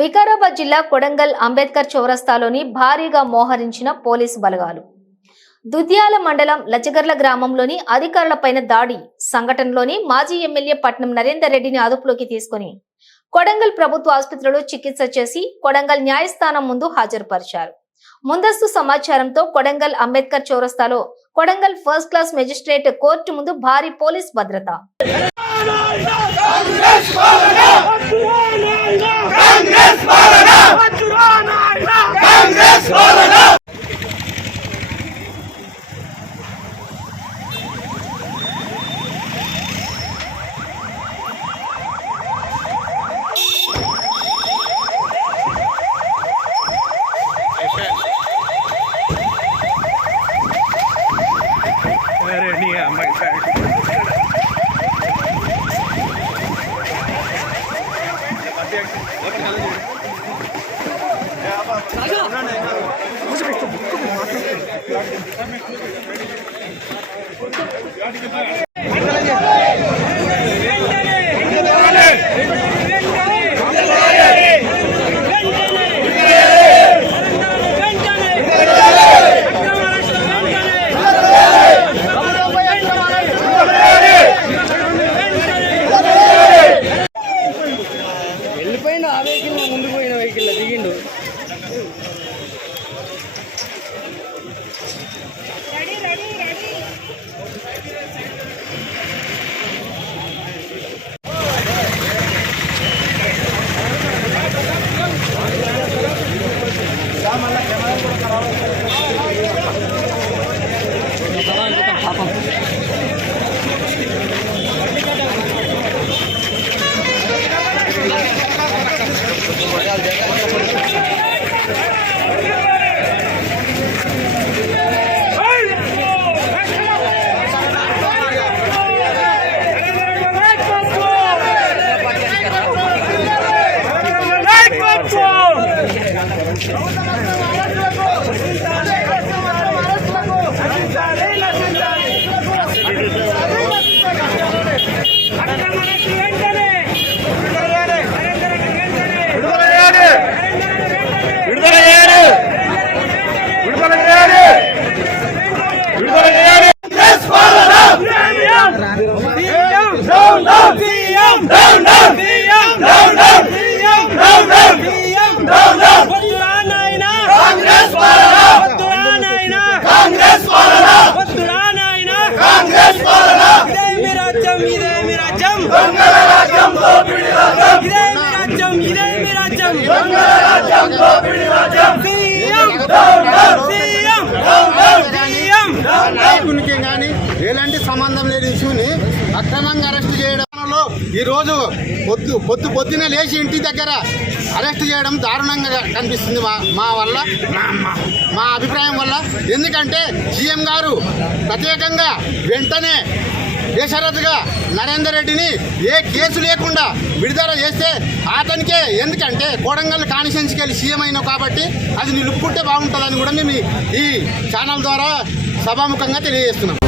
వికారాబాద్ జిల్లా కొడంగల్ అంబేద్కర్ చౌరస్తాలోని భారీగా మోహరించిన పోలీసు బలగాలు. దుద్యాల మండలం లచ్చగర్ల గ్రామంలోని అధికారులపైన దాడి సంఘటనలోని మాజీ ఎమ్మెల్యే పట్నం నరేందర్ రెడ్డిని అదుపులోకి తీసుకుని కొడంగల్ ప్రభుత్వ ఆసుపత్రిలో చికిత్స చేసి కొడంగల్ న్యాయస్థానం ముందు హాజరుపరిచారు. ముందస్తు సమాచారంతో కొడంగల్ అంబేద్కర్ చౌరస్తాలో Kodangal first class magistrate court ముందు భారీ పోలీస్ భద్రత. ముందుకు పోయిన వెహికల్ దిగిండు. నాయకునికి కానీ ఎలాంటి సంబంధం లేని ఇష్యూని అక్రమంగా అరెస్ట్ చేయడంలో ఈరోజు పొద్దునే లేచి ఇంటి దగ్గర అరెస్ట్ చేయడం దారుణంగా కనిపిస్తుంది మా అభిప్రాయం వల్ల. ఎందుకంటే సీఎం గారు ప్రత్యేకంగా వెంటనే బేషరతుగా నరేందర్ రెడ్డిని ఏ కేసు లేకుండా విడుదల చేస్తే అతనికే, ఎందుకంటే కొడంగల్ కాన్స్టిట్యున్సీకి వెళ్ళి సీఎం అయినావు కాబట్టి అది నిలుపుకుంటే బాగుంటుందని కూడా మేము ఈ ఛానల్ ద్వారా సభాముఖంగా తెలియజేస్తున్నాం.